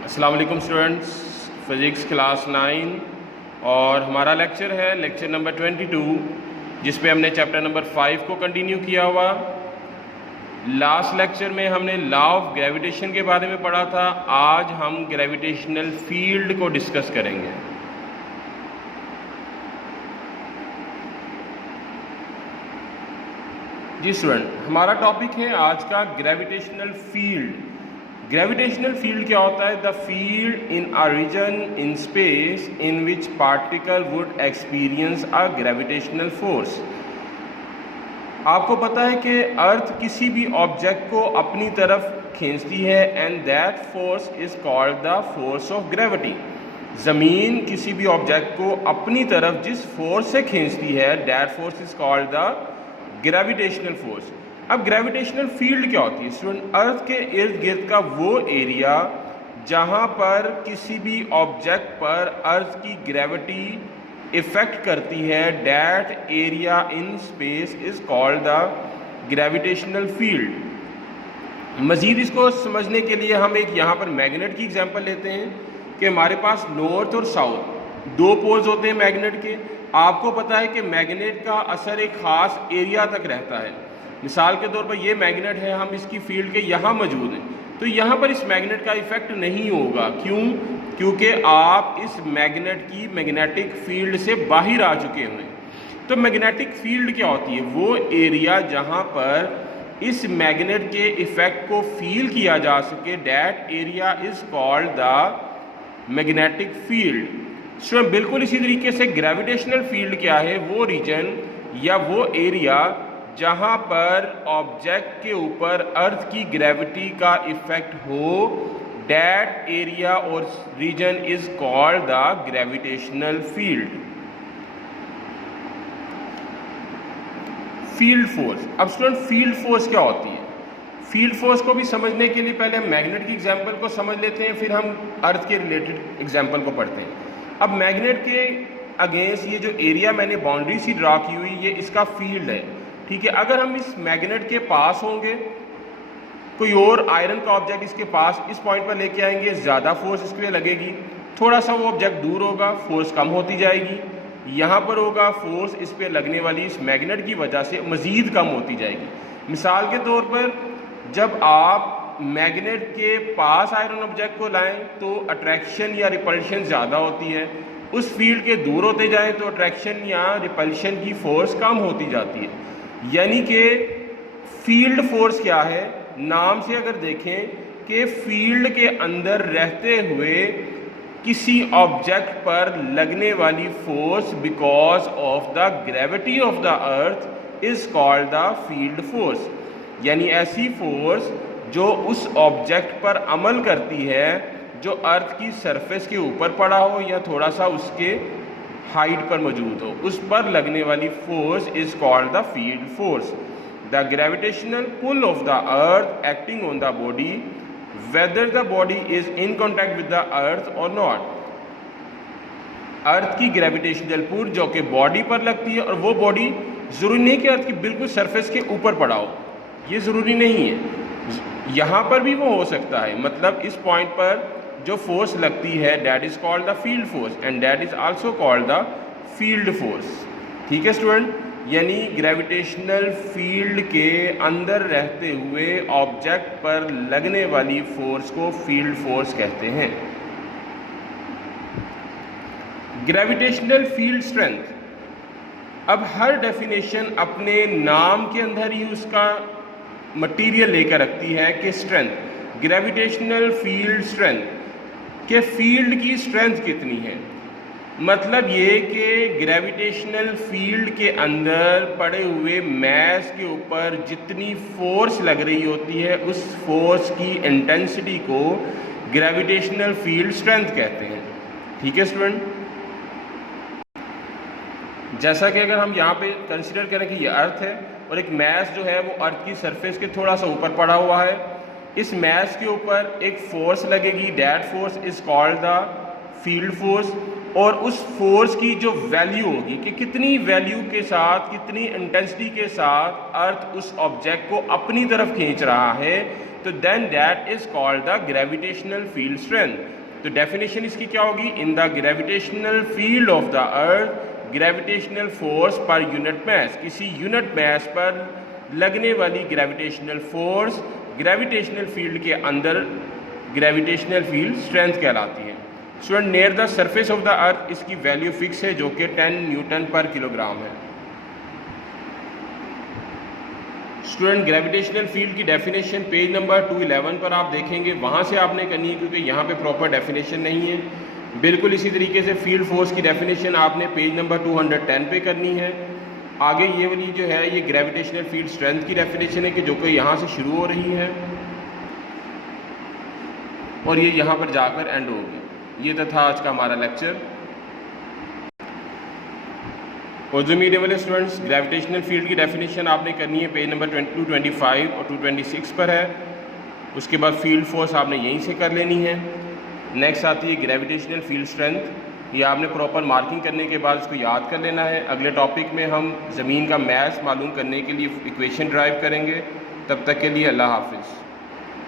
अस्सलाम वालेकुम students, physics class 9 और हमारा लेक्चर है लेक्चर नंबर 22 जिस पे हमने चैप्टर नंबर 5 को कंटिन्यू किया हुआ। लास्ट लेक्चर में हमने लॉ ऑफ ग्रेविटेशन के बारे में पढ़ा था। आज हम ग्रेविटेशनल फील्ड को डिस्कस करेंगे। जी स्टूडेंट, हमारा टॉपिक है आज का ग्रेविटेशनल फील्ड। ग्रेविटेशनल फील्ड क्या होता है? The field in a region in space in which particle would experience a gravitational force. आपको पता है कि अर्थ किसी भी ऑब्जेक्ट को अपनी तरफ खींचती है and that force is called the force of gravity. ज़मीन किसी भी ऑब्जेक्ट को अपनी तरफ जिस फोर्स से खींचती है that force is called the gravitational force. अब ग्रेविटेशनल फील्ड क्या होती है स्टूडेंट? अर्थ के इर्द गिर्द का वो एरिया जहाँ पर किसी भी ऑब्जेक्ट पर अर्थ की ग्रेविटी इफेक्ट करती है that area in space is called the gravitational field. मज़ीद इसको समझने के लिए हम एक यहाँ पर मैग्नेट की एग्जांपल लेते हैं कि हमारे पास नॉर्थ और साउथ दो पोल्स होते हैं मैग्नेट के। आपको पता है कि मैग्नेट का असर एक ख़ास एरिया तक रहता है। मिसाल के तौर पर ये मैग्नेट है, हम इसकी फील्ड के यहाँ मौजूद हैं, तो यहाँ पर इस मैग्नेट का इफेक्ट नहीं होगा। क्यों? क्योंकि आप इस मैग्नेट की मैग्नेटिक फील्ड से बाहर आ चुके हैं। तो मैग्नेटिक फील्ड क्या होती है? वो एरिया जहाँ पर इस मैग्नेट के इफेक्ट को फील किया जा सके that area is called the magnetic field. So बिल्कुल इसी तरीके से ग्रेविटेशनल फील्ड क्या है? वो रीजन या वो एरिया जहाँ पर ऑब्जेक्ट के ऊपर अर्थ की ग्रेविटी का इफेक्ट हो दैट एरिया और region is called the gravitational field. Field force. अब स्टूडेंट फील्ड फोर्स क्या होती है? फील्ड फोर्स को भी समझने के लिए पहले हम मैग्नेट की एग्जांपल को समझ लेते हैं, फिर हम अर्थ के रिलेटेड एग्जांपल को पढ़ते हैं। अब मैग्नेट के अगेंस्ट ये जो एरिया मैंने बाउंड्री सी ड्रा की हुई ये इसका फील्ड है, ठीक है। अगर हम इस मैग्नेट के पास होंगे, कोई और आयरन का ऑब्जेक्ट इसके पास इस पॉइंट पर लेके आएंगे, ज़्यादा फोर्स इसके लिए लगेगी। थोड़ा सा वो ऑब्जेक्ट दूर होगा, फोर्स कम होती जाएगी। यहाँ पर होगा, फोर्स इस पर लगने वाली इस मैग्नेट की वजह से मज़ीद कम होती जाएगी। मिसाल के तौर पर जब आप मैग्नेट के पास आयरन ऑब्जेक्ट को लाएं तो अट्रैक्शन या रिपल्शन ज़्यादा होती है। उस फील्ड के दूर होते जाएं तो अट्रैक्शन या रिपल्शन की फोर्स कम होती जाती है। यानी कि फील्ड फोर्स क्या है? नाम से अगर देखें कि फील्ड के अंदर रहते हुए किसी ऑब्जेक्ट पर लगने वाली force because of the gravity of the earth is called the field force. यानी ऐसी फोर्स जो उस ऑब्जेक्ट पर अमल करती है जो अर्थ की सरफेस के ऊपर पड़ा हो या थोड़ा सा उसके हाइट पर मौजूद हो, उस पर लगने वाली force is called the field force. The gravitational pull of the earth acting on the body whether the body is in contact with the earth और नॉट। अर्थ की ग्रेविटेशनल पुल जो कि बॉडी पर लगती है, और वो बॉडी जरूरी नहीं कि अर्थ की बिल्कुल सरफेस के ऊपर पड़ा हो, ये ज़रूरी नहीं है। यहाँ पर भी वो हो सकता है। मतलब इस पॉइंट पर जो फोर्स लगती है that is called the field force and that is also called the field force. ठीक है स्टूडेंट, यानी ग्रेविटेशनल फील्ड के अंदर रहते हुए ऑब्जेक्ट पर लगने वाली फोर्स को फील्ड फोर्स कहते हैं। Gravitational field strength. अब हर डेफिनेशन अपने नाम के अंदर ही उसका मटेरियल लेकर रखती है कि स्ट्रेंथ, ग्रेविटेशनल फील्ड स्ट्रेंथ के फील्ड की स्ट्रेंथ कितनी है। मतलब ये कि ग्रेविटेशनल फील्ड के अंदर पड़े हुए मैस के ऊपर जितनी फोर्स लग रही होती है उस फोर्स की इंटेंसिटी को ग्रेविटेशनल फील्ड स्ट्रेंथ कहते हैं। ठीक है स्टूडेंट, जैसा कि अगर हम यहाँ पे कंसिडर करें कि ये अर्थ है और एक मैस जो है वो अर्थ की सरफेस के थोड़ा सा ऊपर पड़ा हुआ है, इस मैस के ऊपर एक फोर्स लगेगी that force is called the field force. और उस फोर्स की जो वैल्यू होगी कि कितनी वैल्यू के साथ, कितनी इंटेंसिटी के साथ अर्थ उस ऑब्जेक्ट को अपनी तरफ खींच रहा है, तो then that is called the gravitational field strength. तो डेफिनेशन इसकी क्या होगी? In the gravitational field of the earth gravitational force per unit mass, किसी यूनिट मास पर लगने वाली ग्रेविटेशनल फोर्स ग्रेविटेशनल फील्ड के अंदर ग्रेविटेशनल फील्ड स्ट्रेंथ कहलाती है। Student, near the surface of the अर्थ इसकी वैल्यू फिक्स है जो कि 10 न्यूटन पर किलोग्राम है। स्टूडेंट, ग्रेविटेशनल फील्ड की डेफिनेशन पेज नंबर 211 पर आप देखेंगे, वहाँ से आपने करनी है क्योंकि यहाँ पे प्रॉपर डेफिनेशन नहीं है। बिल्कुल इसी तरीके से फील्ड फोर्स की डेफिनेशन आपने पेज नंबर 210 पे करनी है। आगे ये वाली जो है ये ग्रेविटेशनल फील्ड स्ट्रेंथ की डेफिनेशन है कि जो कि यहाँ से शुरू हो रही है और ये यहाँ पर जाकर एंड होगी। ये था आज का हमारा लेक्चर। और जो मीडियम वाले स्टूडेंट्स, ग्रेविटेशनल फील्ड की डेफिनेशन आपने करनी है पेज नंबर 225 और 226 पर है। उसके बाद फील्ड फोर्स आपने यहीं से कर लेनी है। नेक्स्ट आती है ग्रेविटेशनल फील्ड स्ट्रेंथ। ये आपने प्रॉपर मार्किंग करने के बाद उसको याद कर लेना है। अगले टॉपिक में हम ज़मीन का मास मालूम करने के लिए इक्वेशन ड्राइव करेंगे। तब तक के लिए अल्लाह हाफिज़।